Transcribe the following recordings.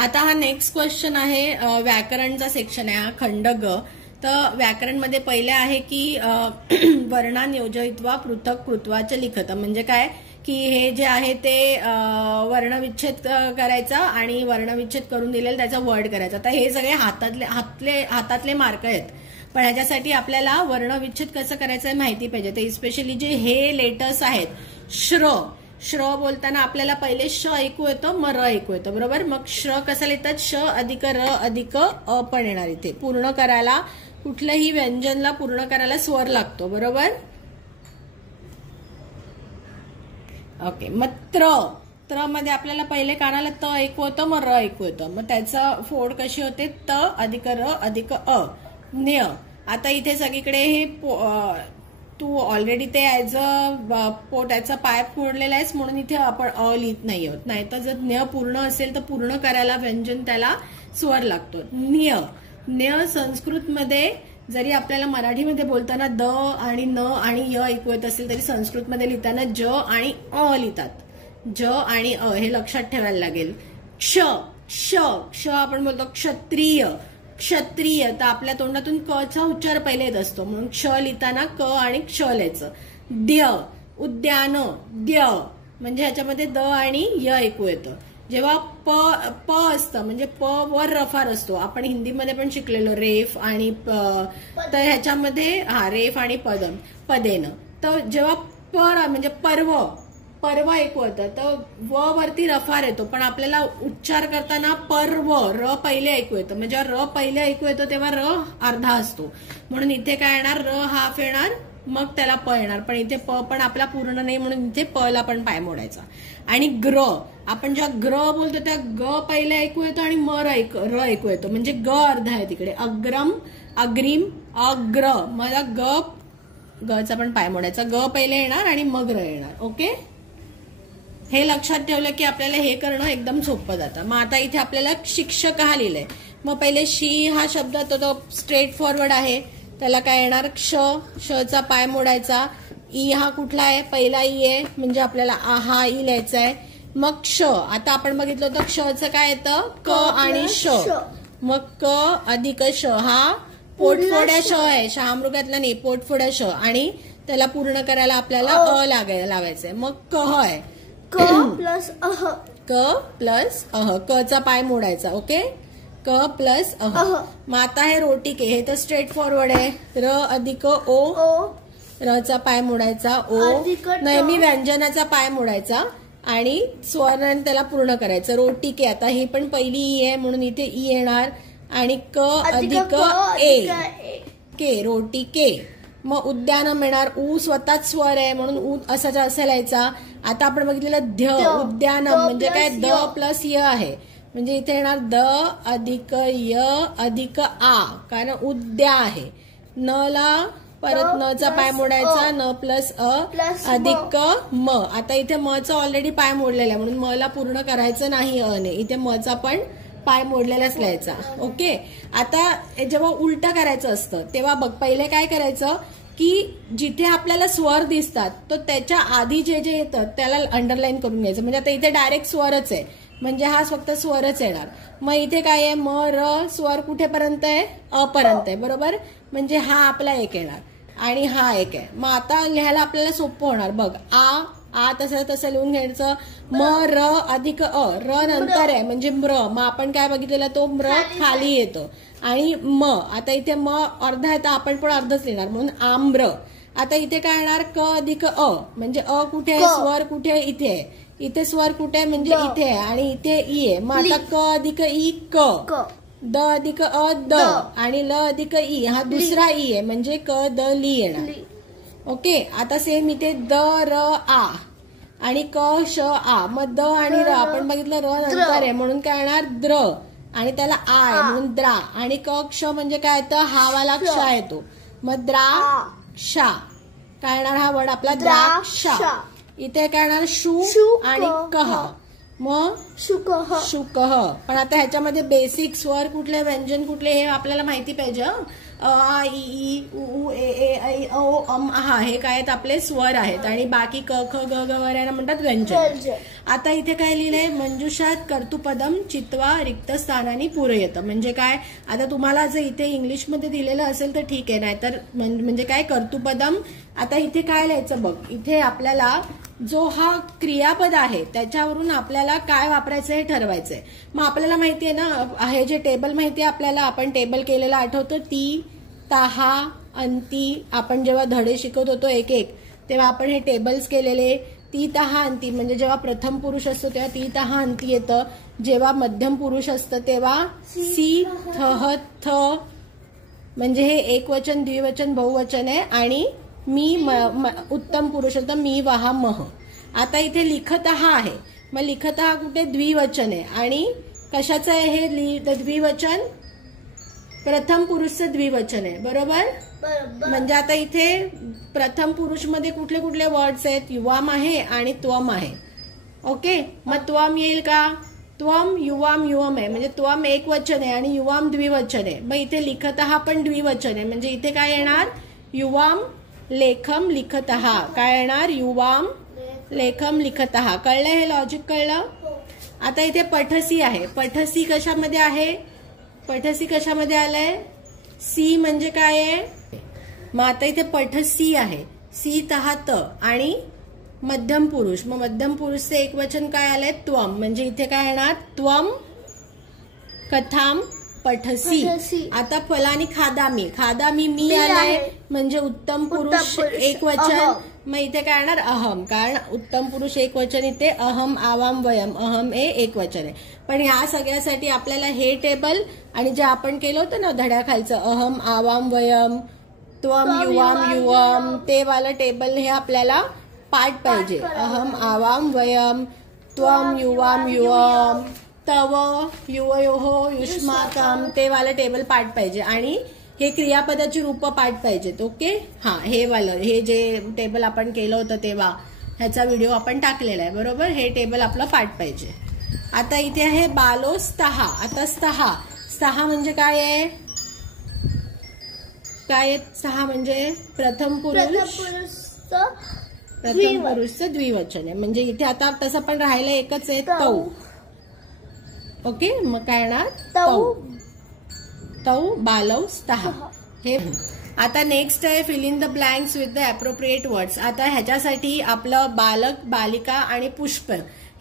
आता हा next question आहे, व्याकरणचा सेक्शन आहे हा, खंड ग. तर व्याकरणमध्ये पहिले आहे की वर्णान योजयित्वा पृथक कृत्वाच लिखत. म्हणजे काय की हे जे आहे ते वर्णविच्छेद करायचा आणि वर्णविच्छेद करून दिलेलं त्याचा वर्ड करायचा. तर हे सगळे हातातले मार्क आहेत, पण ह्याच्यासाठी आपल्याला वर्णविच्छेद कसं करायचं आहे माहिती पाहिजे. तर स्पेशली जे हे लेटर्स आहेत, श्र बोलताना आपल्याला पहिले श ऐकू येतं, मग र ऐकू येतं, बरोबर. मग श्र कसं लिहितात, श अधिक र अधिक अ पण येणार. इथे पूर्ण करायला कुठल्याही व्यंजनला पूर्ण करायला स्वर लागतो, बरोबर. ओके. मग त्र मध्ये आपल्याला पहिले कानाला त ऐकू येतं, मग र ऐकू येतं. मग त्याचा फोड कशी होते, त अधिक र अधिक अ न्य. आता इथे सगळीकडे हे तू ऑलरेडी ते ऍज अ पोटाचा पाय फोडलेला आहेस म्हणून इथे आपण अ लिहित नाही आहोत. नाहीतर जर न्य पूर्ण असेल तर पूर्ण करायला व्यंजन त्याला स्वर लागतो. न्य संस्कृतमध्ये जरी आपल्याला मराठीमध्ये बोलताना द आणि न आणि य ऐकू येत असेल तरी संस्कृतमध्ये लिहिताना ज आणि अ लिहितात. ज आणि अ हे लक्षात ठेवायला लागेल. क्ष आपण बोलतो क्षत्रिय. तर आपल्या तोंडातून क चा उच्चार पहिले येत असतो म्हणून क्ष लिहिताना क आणि क्ष लिहायचं. द्य उद्यान द्य म्हणजे ह्याच्यामध्ये द आणि य ऐकू येतं. जेव्हा प असतं म्हणजे प वर रफार असतो, आपण हिंदीमध्ये पण शिकलेलो रेफ आणि तर ह्याच्यामध्ये रेफ आणि पदेन. तर जेव्हा म्हणजे पर्व ऐकू येतं तर व वरती रफार येतो, पण आपल्याला उच्चार करताना पर्व र पहिले ऐकू येतं. म्हणजे र पहिले ऐकू येतो तेव्हा र अर्धा असतो म्हणून इथे काय येणार, र हाफ येणार, मग त्याला प येणार. पण इथे प पण आपला पूर्ण नाही म्हणून इथे प ला पण पाय मोडायचा. आणि ग्र, आपण जेव्हा ग्र बोलतो त्या ग पहिले ऐकू येतो आणि म र ऐकू येतो म्हणजे ग अर्धा आहे तिकडे. अग्रम अग्रिम अग्र, मला ग चा पण पाय मोडायचा. ग पहिले येणार आणि मग र येणार. ओके, हे लक्षात ठेवलं की आपल्याला हे करणं एकदम सोपं जातं. मग आता इथे आपल्याला शिक्षक हा लिहिलंय. मग पहिले शी हा शब्द तो स्ट्रेट फॉरवर्ड आहे, त्याला काय येणार, क्ष चा पाय मोडायचा. ई हा कुठला आहे, पहिला ई आहे म्हणजे आपल्याला हा ई लिहायचा आहे. मग क्ष, आता आपण बघितलं होतं क्षचं काय येतं, क आणि श. मग क अधिक श हा पोटफोड्या श आहे, शहामृगातला नाही, पोटफोड्या श. आणि त्याला पूर्ण करायला आपल्याला अ लावायचंय. मग क आहे, क प्लस अह, क चा पाय मोडायचा. ओके, क प्लस अह. मग आता हे रोटिके, हे तर स्ट्रेट फॉरवर्ड आहे. र अधिक ओ, र चा पाय मोडायचा. ओ नेहमी व्यंजनाचा पाय मोडायचा आणि स्वर त्याला पूर्ण करायचं. रोटिके, आता ही पण पहिली ई आहे म्हणून इथे ई येणार आणि क अधिक ए के, रोटिके. मग उद्यान मिळणार, ऊ स्वतःच स्वर आहे म्हणून ऊ असाचा असा लिहायचा. आता आपण बघितलेलं ध्य, उद्यान म्हणजे काय, द प्लस य आहे म्हणजे इथे येणार द अधिक य अधिक आ, कारण उद्या आहे. न ला परत न चा पाय मोडायचा, न प्लस अ अधिक म. आता इथे म चा ऑलरेडी पाय मोडलेला आहे म्हणून म ला पूर्ण करायचं नाही अ ने, इथे म चा पण पाय मोडलेलाच लिहायचा. ओके, आता जेव्हा उलट करायचं असतं तेव्हा बघ पहिले काय करायचं की जिथे आपल्याला स्वर दिसतात तर त्याच्या आधी जे येतं त्याला अंडरलाईन करून घ्यायचं. म्हणजे आता इथे डायरेक्ट स्वरच आहे म्हणजे हा फक्त स्वरच येणार. मग इथे काय आहे, म र स्वर कुठेपर्यंत आहे, अ पर्यंत आहे, बरोबर. म्हणजे हा आपला एक येणार आणि हा एक आहे. मग आता लिहायला आपल्याला सोपं होणार. बघ आ तसं लिहून घ्यायचं. म र अधिक अ, र नंतर आहे म्हणजे म्र. मग आपण काय बघितलेला तो म्र खाली येतो. आणि म, आता इथे म अर्धा आहे तर आपण पण अर्धच लिहिणार म्हणून आम्र. आता इथे काय येणार, क अधिक अ म्हणजे अ कुठे आहे, स्वर कुठे आहे, इथे आहे. इथे स्वर कुठे आहे म्हणजे इथे आहे आणि इथे ई आहे. मग आता क अधिक ई क, द अधिक अ द आणि ल अधिक ई हा दुसरा ई आहे म्हणजे क द ली येणार. ओके, आता सेम इथे द र आ आणि क श आ. मग द आणि र आपण बघितलं र नंतर आहे म्हणून काय येणार, द्र आणि त्याला आ आहे म्हणून द्रा. आणि क क्ष म्हणजे काय येतं, हा वाला क्ष येतो. मग द्रा क्षा काय येणार, हा वर्ड आपला द्राक्षा. इथे काय येणार, शू आणि कह, मग शुकह. पण आता ह्याच्यामध्ये बेसिक स्वर कुठले, व्यंजन कुठले हे आपल्याला माहिती पाहिजे. आ ई उ ए ऐ औ अम आहा हे काय आहेत, आपले स्वर आहेत आणि बाकी क ख ग ग व यांना म्हणतात व्यंजन. आता इथे काय लिहिलंय, मंजुषात कर्तुपदम चित्वा रिक्त स्थानानी पूरयत. म्हणजे काय, आता तुम्हाला जर इथे इंग्लिशमध्ये दिलेलं असेल तर ठीक आहे, नाहीतर म्हणजे काय कर्तुपदम. आता इथे काय लिहायचं बघ, इथे आपल्याला जो हा क्रियापद आहे त्याच्यावरून आपल्याला काय वापरायचं हे ठरवायचंय. मग आपल्याला माहितीये ना, हे जे टेबल माहितीये आपल्याला, आपण टेबल केलेलं आठवतं, ती, तहा, अंती. आपण जेव्हा धडे शिकत होतो एक एक, तेव्हा आपण हे टेबल्स केलेले. ती, तहा, अंती म्हणजे जेव्हा प्रथम पुरुष असतो तेव्हा ती, तहा, अंती येतं. जेव्हा मध्यम पुरुष असतं तेव्हा सी, थह, थ. म्हणजे हे एकवचन, द्विवचन, बहुवचन आहे. आणि मी उत्तम पुरुष होतं, मी, वहा, मह. आता इथे लिखतः आहे, मग लिखतः कुठे द्विवचन आहे. आणि कशाचं आहे हे द्विवचन, प्रथम पुरुषचं द्विवचन आहे. बरोबर. म्हणजे आता इथे प्रथम पुरुष मध्ये कुठले कुठले वर्ड्स आहेत, युवाम आहे आणि त्वम आहे. ओके, मग त्वम येईल का, त्वम, युवाम, युवम आहे. म्हणजे त्वम एक वचन आहे आणि युवाम द्विवचन आहे. मग इथे लिखतः पण द्विवचन आहे. म्हणजे इथे काय येणार, युवाम लेखम लिखतः. काय येणार, युवाम लेखम लिखतः. कळलं, हे लॉजिक कळलं. आता इथे पठसी आहे. पठसी कशामध्ये आहे, पठसी कशामध्ये आलंय, सी म्हणजे काय आहे. मग आता इथे पठसी आहे, सी, तहा, त आणि मध्यम पुरुष. मग मध्यम पुरुषचे एक वचन काय आलंय, त्वम. म्हणजे इथे काय येणार, त्वम कथाम पठसी. आता फलानी खादामी, खादामी मी आलाय म्हणजे उत्तम पुरुष एक वचन. मग इथे काय येणार, अहम. कारण उत्तम पुरुष एक वचन, इथे अहम, आवाम, वयम. अहम हे एक वचन आहे. पण या सगळ्यासाठी आपल्याला हे टेबल आणि जे आपण केलं होतं ना धड्याखालचं, अहम, आवाम, वयम, त्वम, युवाम, युवम, ते वाला टेबल हे आपल्याला पाठ पाहिजे. अहम, आवाम, वयम, त्वम, युवाम, युवम, तव, युवयोहो, युष्माकम, ते वाला टेबल पाठ पाहिजे. आणि हे क्रियापदाची रूप पाठ पाहिजेत. ओके, हा, हे वालं, हे जे टेबल आपण केलं होतं तेव्हा ह्याचा व्हिडिओ आपण टाकलेला आहे. बरोबर, हे टेबल आपलं पाठ पाहिजे. आता इथे आहे बालोस्तहा. आता स्तहा म्हणजे काय आहे, काय सहा म्हणजे प्रथम पुरुषचं द्विवचन आहे. म्हणजे इथे आता तसं पण राहिलं एकच आहे, तौ. ओके, मग काय येणार, तौ, तौ बालव स्तः. हे आता नेक्स्ट आहे fill in the blanks with the appropriate words. आता ह्याच्यासाठी आपलं बालक, बालिका आणि पुष्प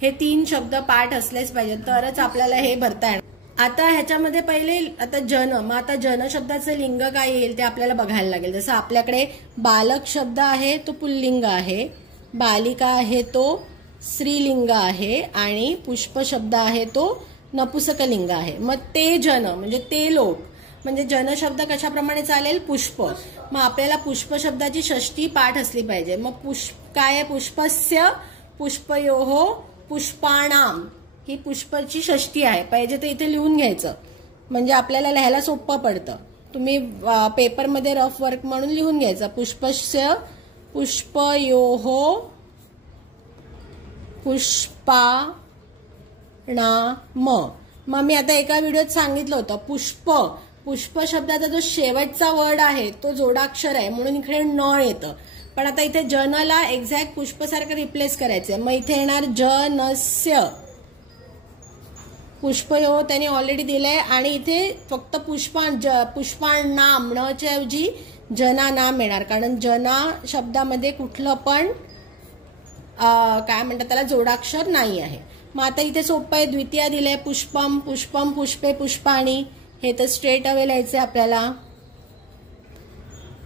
हे 3 शब्द पाठ असलेच पाहिजे, तरच आपल्याला हे भरता येणार. आता ह्याच्यामध्ये पहिले आता जन. मग आता जन शब्दाचं लिंग काय येईल ते आपल्याला बघायला लागेल. जसं आपल्याकडे बालक शब्द आहे तो पुल्लिंग आहे, बालिका आहे तो स्त्रीलिंग आहे आणि पुष्प शब्द आहे तो नपुसकलिंग आहे. मग ते जन म्हणजे ते लोक, म्हणजे जन शब्द कशाप्रमाणे चालेल, पुष्प. मग आपल्याला पुष्प शब्दाची षष्टी पाठ असली पाहिजे. मग काय आहे, पुष्पस्य, पुष्पयोहो, पुष्पाणाम. ही पुष्पची षष्टी आहे. पाहिजे तर इथे लिहून घ्यायचं, म्हणजे आपल्याला लिहायला सोपं पडतं. तुम्ही पेपरमध्ये रफ वर्क म्हणून लिहून घ्यायचं, पुष्पस्य, पुष्पयोहो, पुष्पाणाम. मग मी आता एका व्हिडिओत सांगितलं होतं, पुष्प शब्दाचा जो शेवटचा वर्ड आहे तो जोडाक्षर आहे म्हणून इकडे न येतं. पण आता इथे जनला एक्झॅक्ट पुष्पसारखं रिप्लेस करायचंय. मग इथे येणार जनस्य. पुष्पयो त्यांनी ऑलरेडी दिलंय आणि इथे फक्त पुष्पाणाम नच्या ऐवजी जना नाम येणार, कारण जना शब्दामध्ये कुठलं पण काय म्हणतात त्याला जोडाक्षर नाही आहे. मग आता इथे सोपं आहे, द्वितीय दिलंय, पुष्पम, पुष्पम, पुष्पे, पुष्पाणी. हे तर स्ट्रेट अवे लिहायचे आपल्याला.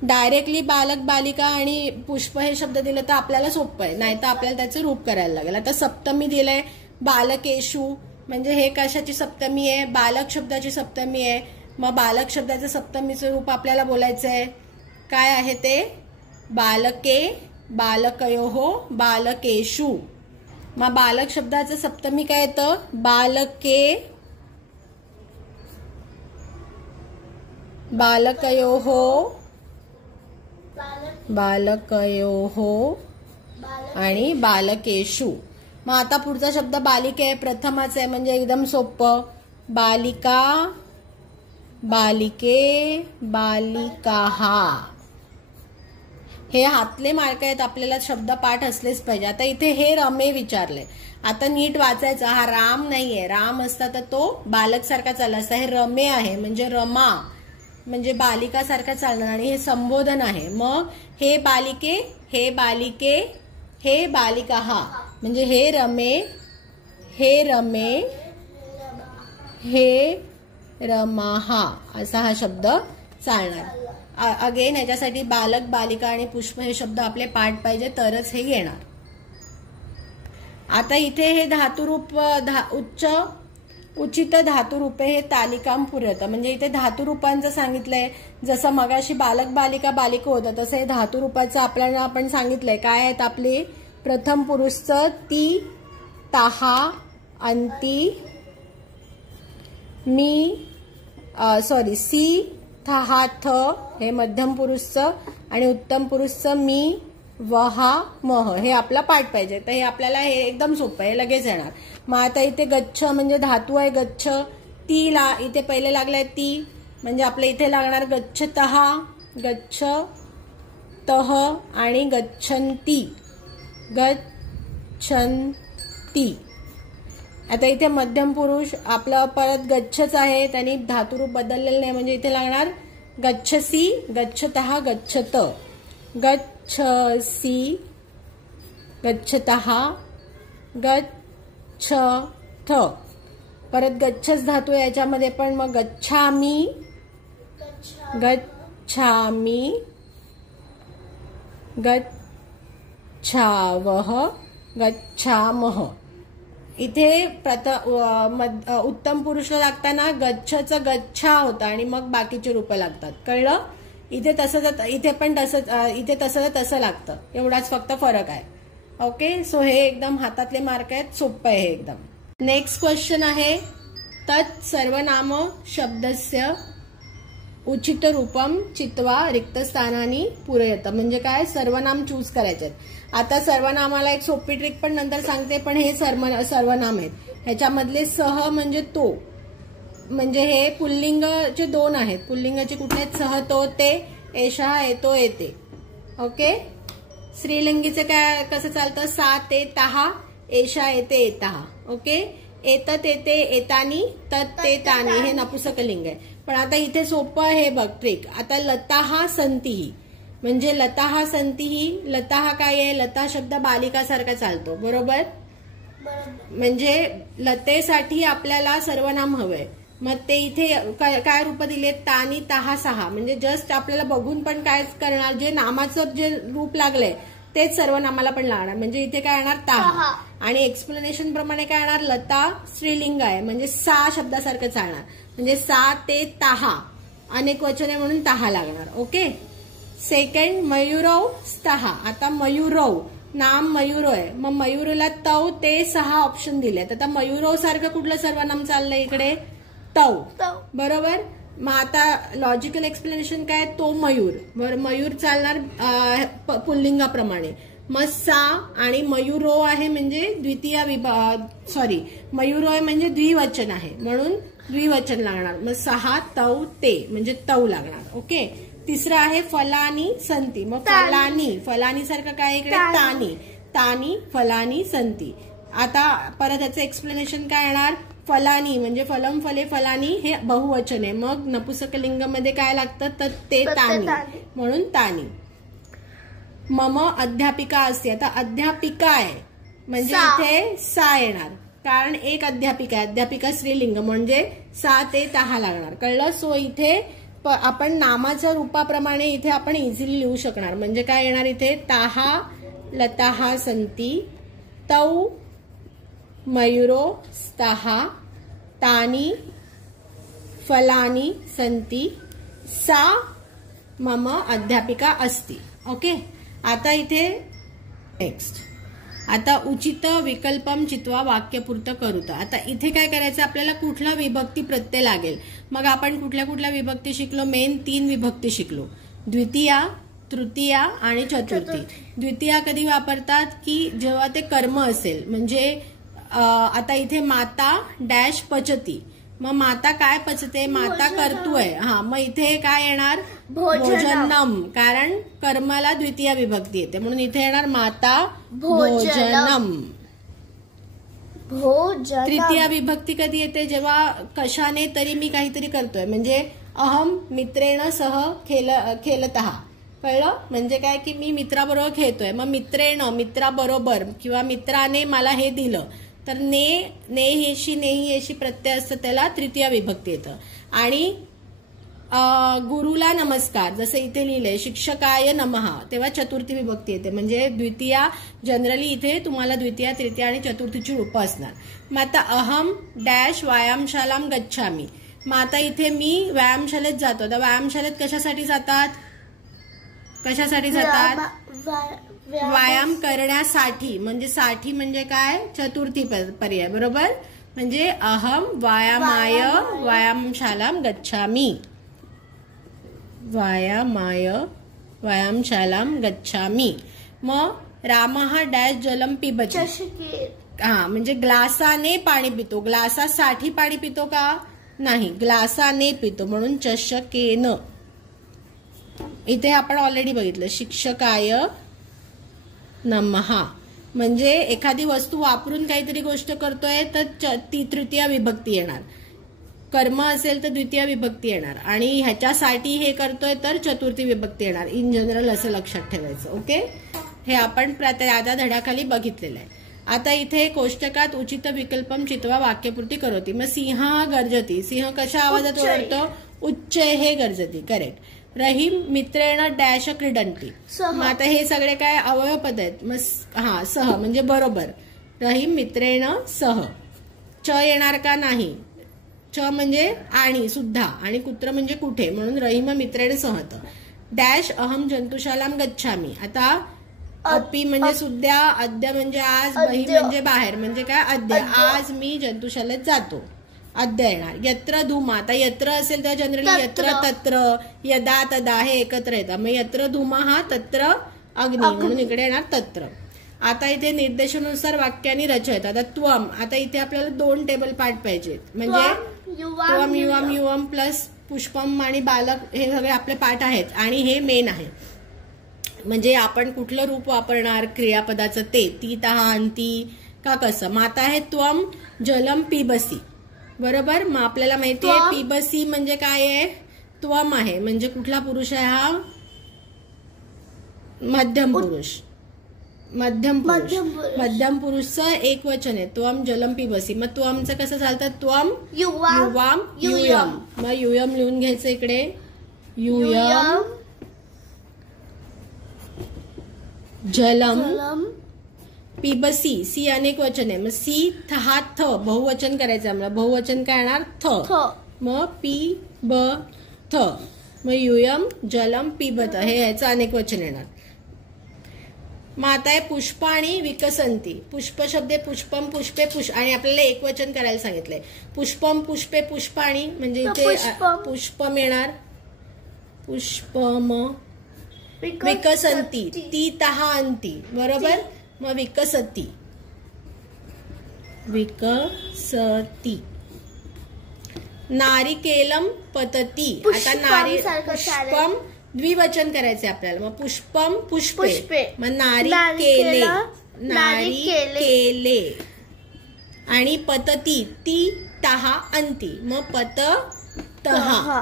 डायरेक्टली बालक, बालिका आणि पुष्प हे शब्द दिले तर आपल्याला सोपं आहे, नाही तर आपल्याला त्याचे रूप करायला लागेल. आता सप्तमी दिलंय, बालकेशू. म्हणजे हे कशाची सप्तमी आहे, बालक शब्दाची सप्तमी आहे. मग बालक शब्दाचं सप्तमीचं रूप आपल्याला बोलायचं आहे. काय आहे ते, बालके, बालकयोहो, बालकेशू. मग बालक शब्दाचं सप्तमी काय येतं, बालके, बालकयोहो, बालकयोहो आणि बालकेशू. मग आता पुढचा शब्द बालिके आहे, प्रथमाच आहे म्हणजे एकदम सोपं. बालिका, बालिके, बालिकाहा. हे हातले मार्क आहेत, आपल्याला शब्द पाठ असलेच पाहिजे. आता इथे हे रमे विचारले, आता नीट वाचायचं. हा राम नाहीये, राम असता तर तो बालक सारखा चालला असता. हे रमे आहे म्हणजे रमा म्हणजे बालिका सारखा चालणार आणि हे संबोधन आहे. मग हे बालिके, हे बालिके, हे बालिका, हा म्हणजे हे रमे, हे रमे, हे रमा, हा असा हा शब्द चालणार. अगेन ह्याच्यासाठी बालक, बालिका आणि पुष्प हे शब्द आपले पाठ पाहिजे तरच हे येणार. आता इथे हे धातुरूप उचित धातुरूपे हे तालिकाम पुरतं. म्हणजे इथे धातुरूपांचं सांगितलंय. जसं मगाशी बालक, बालिका, बालिका होतं तसं हे धातुरूपाचं आपल्याला आपण सांगितलंय. काय आहेत आपले? प्रथम पुरुषचं ती, ताहा, अंती, मी, सी, थाहा, थ हे मध्यम पुरुषचं आणि उत्तम पुरुषचं मी, वहा, मह हे आपला पाठ पाहिजे. तर हे आपल्याला हे एकदम सोपं आहे, लगेच येणार. मग आता इथे गच्छ म्हणजे धातू आहे गच्छ. ती इथे पहिले लागलाय ती म्हणजे आपल्या इथे लागणार गच्छतहा, गच्छ तह आणि गच्छन्ती, गच्छन्ती. आता इथे मध्यम पुरुष आपलं परत गच्छच आहे, त्यांनी धातुरूप बदललेलं नाही म्हणजे इथे लागणार गच्छसी, गच्छतहा, गच्छत, गच्छसी, गच्छतहा, गच्छथ. परत गच्छच धातू आहे याच्यामध्ये पण. मग गच्छामी, गच्छामी, गच्छावह, गच्छामह. इथे उत्तम पुरुषला लागताना गच्छचं गच्छा होता आणि मग बाकीचे रूप लागतात. कळलं? इथे तसं इथे पण तसं, इथे तसं लागतं. एवढाच फक्त फरक आहे. ओके, सो हे एकदम हातातले मार्क आहेत, सोपं आहे हे एकदम. नेक्स्ट क्वेश्चन आहे तत् सर्वनाम शब्दस्य उचित रूपम चित्वा रिक्त स्थानानी पूरयत. म्हणजे काय? सर्वनाम चूज करायचे. आता सर्वनामाला एक सोपी ट्रिक पण नंतर सांगते, पण हे सर्वनाम आहेत. ह्याच्यामधले सह म्हणजे तो, म्हणजे हे पुल्लिंगचे दोन आहेत. पुल्लिंगाचे कुठले आहेत? सह, तो, ते, एषः, येतो, येते. ओके. स्त्रीलिंगीचे काय कसं चालतं? सा, ते, ताहा, एषा, येते, येताहा. ओके. एतत, येते, येतानी, तत्, ते, तानी हे नपुंसकलिंग आहे. पण आता इथे सोपं आहे बघ ट्रिक. आता लताहा संतीही म्हणजे लताहा संतीही. लताहा काय आहे? लता शब्द बालिकासारखा चालतो, बरोबर? म्हणजे लतेसाठी आपल्याला सर्वनाम हवंय. मग ते इथे काय रूप दिले? तानी, ताहा, सहा. म्हणजे जस्ट आपल्याला बघून पण काय करणार? जे नामाचं जे रूप लागलंय तेच सर्वनामाला पण लागणार. म्हणजे इथे काय येणार? ताहा. आणि एक्सप्लेनेशन प्रमाणे काय येणार? लता स्त्रीलिंग आहे म्हणजे सा शब्दासारखं चालणार. म्हणजे सा, ते, ताहा अनेक वचन आहे म्हणून ताहा लागणार. ओके. सेकंड मयूरव स्तहा. आता मयूरव नाम मयूर आहे, मग मयूरला तव, ते, सहा ऑप्शन दिलेत. आता मयूरव सारखं कुठलं सर्वनाम चाललंय इकडे? तव, बरोबर. मग आता लॉजिकल एक्सप्लेनेशन काय? तो मयूर. बरं, मयूर चालणार पुल्लिंगाप्रमाणे. मग सा आणि मयूरो आहे म्हणजे द्वितीय मयूरो आहे म्हणजे द्विवचन आहे म्हणून द्विवचन लागणार. मग सहा, तव, ते म्हणजे तव लागणार. ओके. तिसरं आहे फलानी संती. मग फलानी सारखं काय इकडे? तानी, तानी, फलानी, संती. आता परत याचं एक्सप्लेनेशन काय येणार? फलानी म्हणजे फलम, फले, फलानी हे बहुवचन आहे. मग नपुंसकलिंगामध्ये काय लागतं? तर ते, तानी म्हणून तानी. मम अध्यापिका असते. आता अध्यापिका आहे म्हणजे इथे सा येणार कारण एक अध्यापिका आहे. अध्यापिका स्त्रीलिंग म्हणजे सा, ते, ताहा लागणार. कळलं? सो इथे आपण नामाच्या रूपाप्रमाणे इथे आपण इझिली लिहू शकणार. म्हणजे काय येणार इथे? ताहा, लताहा संती, तौ, मयूरो स्तहा, तानी, फलानी संती, सा, मम अध्यापिका अस्ति. ओके. आता इथे नेक्स्ट. आता उचित विकल्पम चित्वा वाक्यपूर्त करूत. आता इथे काय करायचं? आपल्याला कुठला विभक्ती प्रत्यय लागेल. मग आपण कुठल्या कुठल्या विभक्ती शिकलो? मेन 3 विभक्ती शिकलो. द्वितीया, तृतीया आणि चतुर्थी. द्वितीया कधी वापरतात? की जेव्हा ते कर्म असेल. म्हणजे आता इथे माता डॅश पचती मग माता काय पचते, माता करतोय, हा मग इथे काय येणार भोजनम, कारण कर्माला द्वितीय विभक्ती येते म्हणून इथे येणार माता भोजनम. तृतीय विभक्ती कधी येते, जेव्हा कशाने तरी मी काहीतरी करतोय, म्हणजे अहम मित्रेण सह खेलतः, कळलं, म्हणजे काय की मी मित्राबरोबर खेळतोय, मग मित्रेण मित्राबरोबर किंवा मित्राने मला हे दिलं, तर नेहेशी नेहीशी प्रत्यय असतं त्याला तृतीय विभक्ती येतं. आणि गुरुला नमस्कार जसं इथे लिहिलंय शिक्षकाय नमः, तेव्हा चतुर्थी विभक्ती येते, म्हणजे द्वितीया जनरली इथे तुम्हाला द्वितीया तृतीया आणि चतुर्थीची रूपं असणार. मग आता अहम डॅश व्यायामशालाम गच्छामी, मग आता इथे मी व्यायामशाळेत जातो, तर व्यायामशाळेत कशासाठी जातात, व्यायाम करण्यासाठी, म्हणजे साठी म्हणजे काय चतुर्थी पर्याय, बरोबर, म्हणजे अहम व्यायामाय व्यायामशालाम गच्छामी, व्यायामशालाम गच्छामी. मग रामः डॅश जलम पिबती, हा म्हणजे ग्लासाने पाणी पितो, ग्लासासाठी पाणी पितो का, नाही, ग्लासाने पितो म्हणून चषकेन. इथे आपण ऑलरेडी बघितलं शिक्षकाय नमः, म्हणजे एखादी वस्तू वापरून काहीतरी गोष्ट करतोय तर ती तृतीय विभक्ती येणार, कर्म असेल तर द्वितीय विभक्ती येणार, आणि ह्याच्यासाठी हे करतोय तर चतुर्थी विभक्ती येणार. इन जनरल असं लक्षात ठेवायचं. ओके, हे आपण त्या धड्याखाली बघितलेलं आहे. आता इथे कोष्टकात उचित विकल्पम चित्वा वाक्यपूर्ती करवती, मग सिंह गर्जती, सिंह कशा आवाजात ओरडतो, उच्च हे गर्जती, करेक्ट. रहीम मित्रेण डॅश क्रीडंती, मग आता हे सगळे काय अवयव पद आहेत, मग हा सह म्हणजे बरोबर, रहीम मित्रेण सह. च येणार का, नाही, च म्हणजे आणि सुद्धा, आणि कुत्र म्हणजे कुठे, म्हणून रहीम मित्रेण सहत. डॅश अहम जंतुशालाम गच्छामी, आता अपी म्हणजे सुद्धा, अद्य म्हणजे आज, बही म्हणजे बाहेर, म्हणजे काय अद्य, आज मी जंतुशालेत जातो, अद्य येणार. यत्र धुमा, आता यत्र असेल तर जनरली यत्र तत्र यदा तदा हे एकत्र येतात, मग यत्र धुमा हा तत्र अग्नी म्हणून इकडे येणार तत्र. आता इथे निर्देशानुसार वाक्यानी रचयत. आता त्वम, आता इथे आपल्याला 2 टेबल पार्ट पाहिजेत, म्हणजे त्वम युवम युवम प्लस पुष्पम आणि बालक हे सगळे आपले पार्ट आहेत, आणि हे मेन आहे, म्हणजे आपण कुठलं रूप वापरणार क्रियापदाचं ते, ती तहा अंती का कसं. मग आता आहे त्वम जलम पिबसी, बरोबर, मग आपल्याला माहिती आहे पिबसी म्हणजे काय आहे, त्वम आहे, म्हणजे कुठला पुरुष आहे हा, मध्यम पुरुष, मध्यम पुरुषचं एक वचन आहे, त्वम जलम पिबसी. मग त्वमचं कसं चालतं, त्वम युवाम युयम, मग युयम लिहून घ्यायचं इकडे, युयम जलम पिबसी, सी अनेक वचन आहे, मग सी हा थ बहुवचन करायचं आम्हाला, बहुवचन काय येणार थ, मग पी ब थ, मग युयम जलम पिबत हे याचं अनेक वचन येणार. मग आता आहे पुष्प आणि विकसंती. पुष्प शब्द पुष्पम पुष्पे पुष्प, आणि आपल्याला एक वचन करायला सांगितलंय, पुष्पम पुष्पे पुष्पाणी, म्हणजे इथे पुष्पम येणार, पुष्पम विकसंती, ती तहा अंती, बरोबर, मग विकसती, विकसती. नारिकेलम पतती, आता पुष्पम द्विवचन करायचे आपल्याला, मग पुष्पम पुष्पे, मग नारिकेले, नारिकेले, आणि पतती ती तहा अंती, मग पत तहा.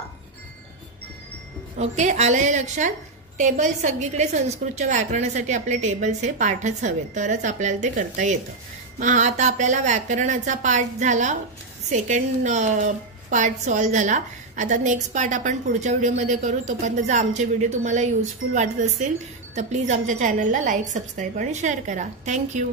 ओके, आलं हे लक्षात. टेबल सगळीकडे संस्कृतच्या व्याकरणासाठी आपले टेबल्स हे पाठच हवे, तरच आपल्याला ते करता येतं. मग हा आता आपल्याला व्याकरणाचा पार्ट झाला, सेकंड पार्ट सॉल्व्ह झाला. आता नेक्स्ट पार्ट आपण पुढच्या व्हिडिओमध्ये करू. तोपर्यंत जर आमचे व्हिडिओ तुम्हाला युजफुल वाटत असतील तर प्लीज आमच्या चॅनलला लाईक, सबस्क्राईब आणि शेअर करा. थँक्यू.